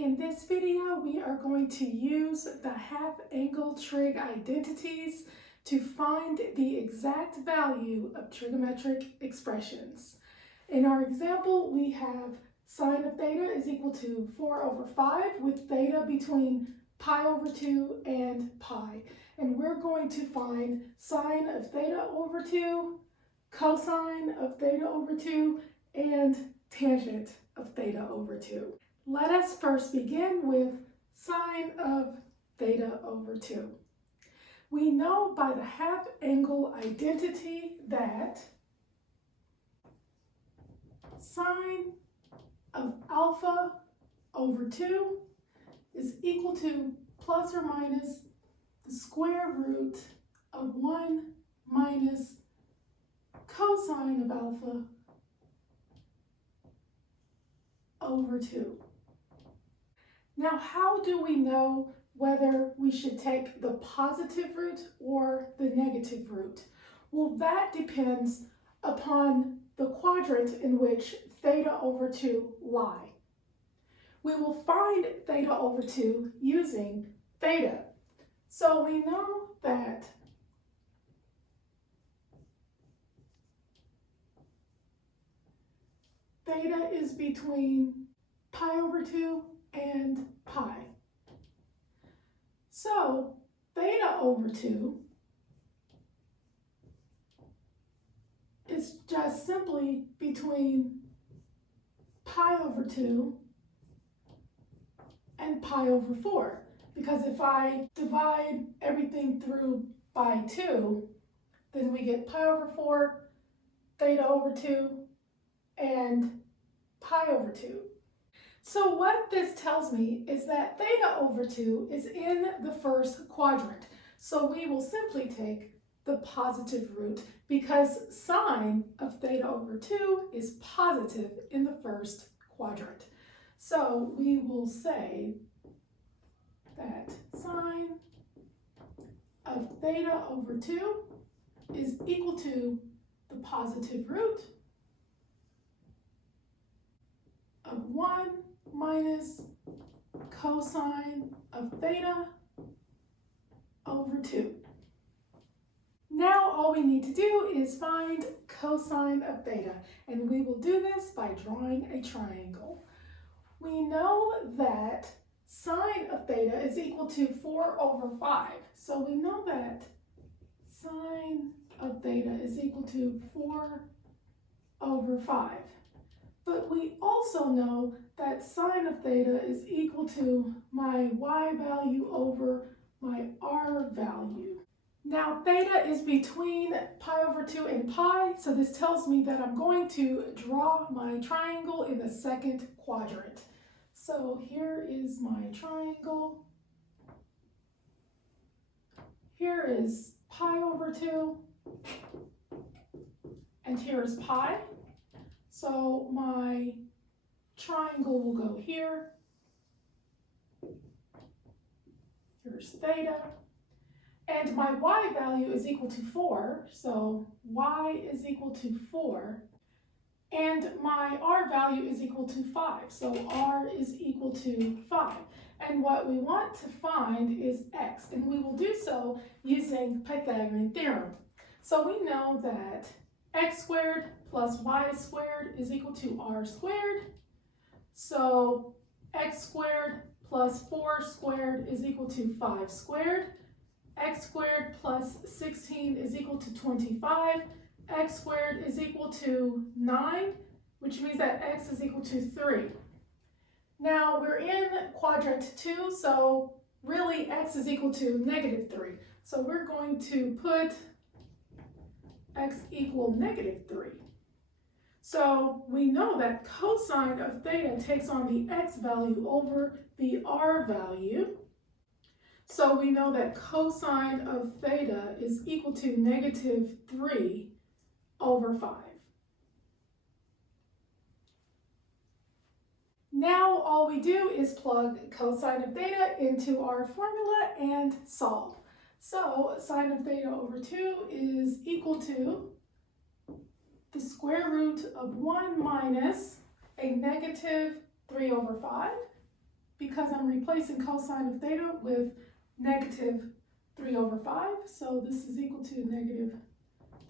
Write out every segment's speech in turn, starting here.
In this video, we are going to use the half-angle trig identities to find the exact value of trigonometric expressions. In our example, we have sine of theta is equal to 4/5 with theta between pi over 2 and pi. And we're going to find sine of theta over 2, cosine of theta over 2, and tangent of theta over 2. Let us first begin with sine of theta over 2. We know by the half-angle identity that sine of alpha over 2 is equal to plus or minus the square root of 1 minus cosine of alpha over 2. Now, how do we know whether we should take the positive root or the negative root? Well, that depends upon the quadrant in which theta over 2 lie. We will find theta over 2 using theta. So we know that theta is between pi over 2 and pi. So theta over 2 is just simply between pi over 2 and pi over 4. Because if I divide everything through by 2, then we get pi over 4, theta over 2, and pi over 2. So what this tells me is that theta over 2 is in the first quadrant. So we will simply take the positive root because sine of theta over 2 is positive in the first quadrant. So we will say that sine of theta over 2 is equal to the positive root of 1 minus cosine of theta over 2. Now all we need to do is find cosine of theta, and we will do this by drawing a triangle. We know that sine of theta is equal to 4/5. So we know that sine of theta is equal to 4/5. But we also know that sine of theta is equal to my y value over my r value. Now theta is between pi over 2 and pi, so this tells me that I'm going to draw my triangle in the second quadrant. So here is my triangle. Here is pi over 2, and here is pi. So my triangle will go here. Here's theta. And my y value is equal to 4. So y is equal to 4. And my r value is equal to 5. So r is equal to 5. And what we want to find is x. And we will do so using Pythagorean Theorem. So we know that x squared plus y squared is equal to r squared. So x squared plus 4 squared is equal to 5 squared. X squared plus 16 is equal to 25. X squared is equal to 9, which means that x is equal to 3. Now we're in quadrant 2, so really x is equal to -3. So we're going to put x equal -3. So we know that cosine of theta takes on the x value over the r value. So we know that cosine of theta is equal to -3/5. Now all we do is plug cosine of theta into our formula and solve. So sine of theta over 2 is equal to the square root of 1 minus a -3/5 because I'm replacing cosine of theta with negative 3 over 5. So this is equal to negative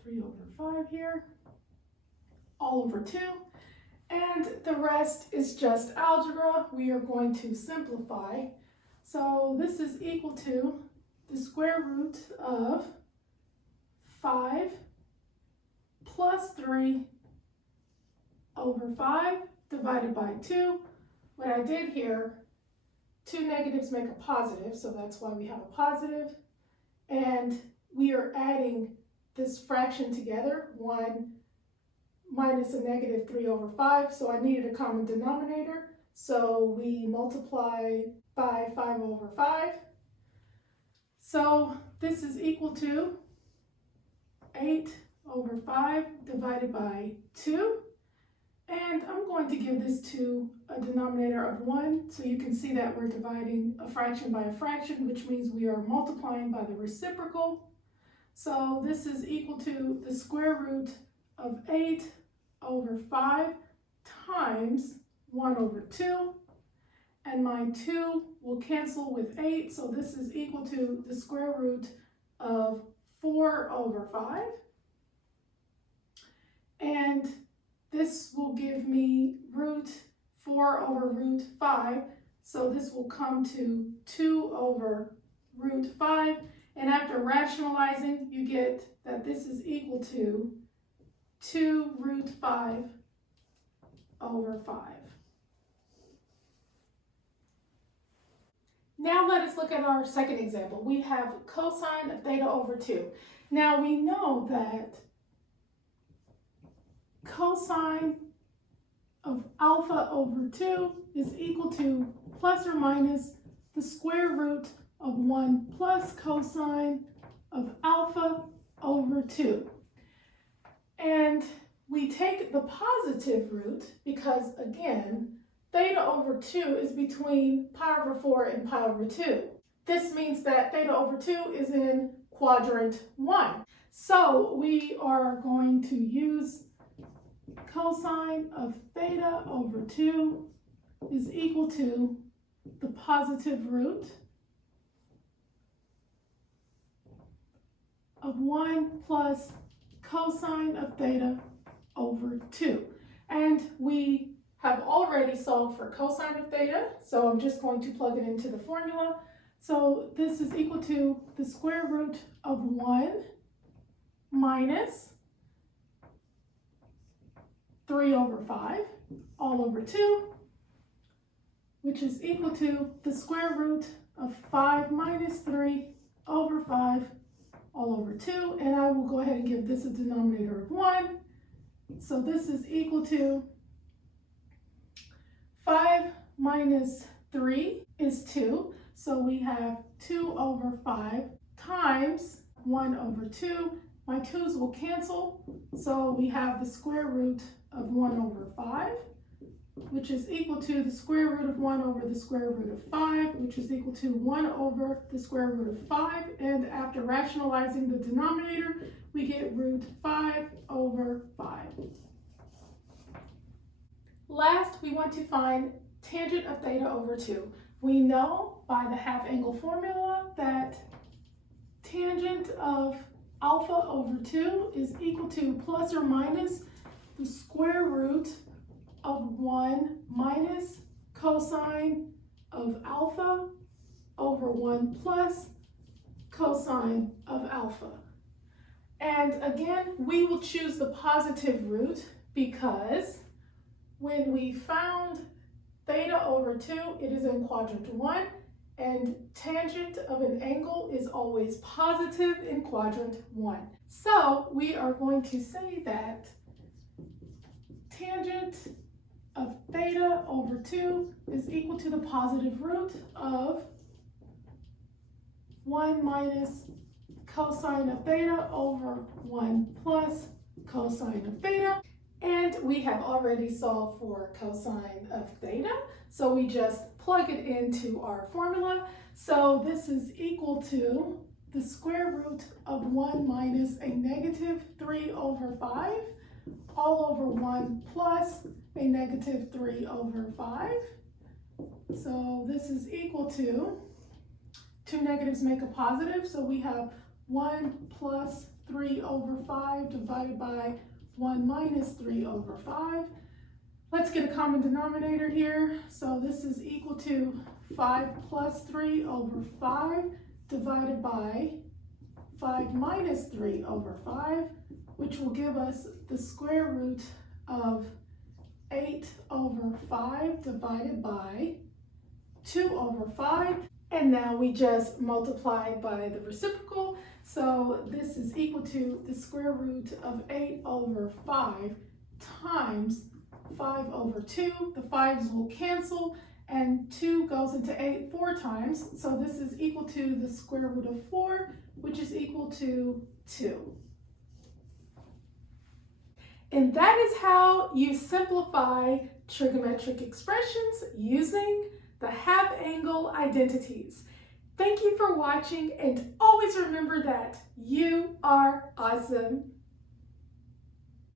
3 over 5 here, all over 2. And the rest is just algebra. We are going to simplify. So this is equal to the square root of 5 plus 3 over 5 divided by 2. What I did here, two negatives make a positive, so that's why we have a positive. And we are adding this fraction together, 1 minus a negative 3 over 5, so I needed a common denominator, so we multiply by 5 over 5. So this is equal to 8 over 5 divided by 2, and I'm going to give this to a denominator of 1, so you can see that we're dividing a fraction by a fraction, which means we are multiplying by the reciprocal. So this is equal to the square root of 8 over 5 times 1 over 2, and my 2 will cancel with 8, so this is equal to the square root of 4 over 5, and this will give me root 4 over root 5, so this will come to 2 over root 5, and after rationalizing you get that this is equal to 2 root 5 over 5. Now let us look at our second example. We have cosine of theta over 2. Now we know that cosine of alpha over 2 is equal to plus or minus the square root of 1 plus cosine of alpha over 2. And we take the positive root because, again, theta over 2 is between pi over 4 and pi over 2. This means that theta over 2 is in quadrant 1. So we are going to use cosine of theta over 2 is equal to the positive root of 1 plus cosine of theta over 2. And we have already solved for cosine of theta, so I'm just going to plug it into the formula. So this is equal to the square root of 1 minus 3 over 5 all over 2, which is equal to the square root of 5 minus 3 over 5 all over 2, and I will go ahead and give this a denominator of 1. So this is equal to 5 minus 3 is 2, so we have 2 over 5 times 1 over 2. My 2's will cancel, so we have the square root of 1 over 5, which is equal to the square root of 1 over the square root of 5, which is equal to 1 over the square root of 5, and after rationalizing the denominator, we get root 5 over 5. Last, we want to find tangent of theta over 2. We know by the half angle formula that tangent of alpha over 2 is equal to plus or minus the square root of 1 minus cosine of alpha over 1 plus cosine of alpha. And again, we will choose the positive root because when we found theta over 2, it is in quadrant 1, and tangent of an angle is always positive in quadrant 1. So we are going to say that tangent of theta over 2 is equal to the positive root of 1 minus cosine of theta over 1 plus cosine of theta. And we have already solved for cosine of theta, so we just plug it into our formula. So this is equal to the square root of 1 minus a negative 3 over 5 all over 1 plus a negative 3 over 5. So So this is equal to, two negatives make a positive, so we have 1 plus 3 over 5 divided by 1 minus 3 over 5. Let's get a common denominator here. So this is equal to 5 plus 3 over 5 divided by 5 minus 3 over 5, which will give us the square root of 8 over 5 divided by 2 over 5. And now we just multiply by the reciprocal. So this is equal to the square root of 8 over 5 times 5 over 2. The 5s will cancel, and 2 goes into 8 4 times. So this is equal to the square root of 4, which is equal to 2. And that is how you simplify trigonometric expressions using the half-angle identities. Thank you for watching, and always remember that you are awesome.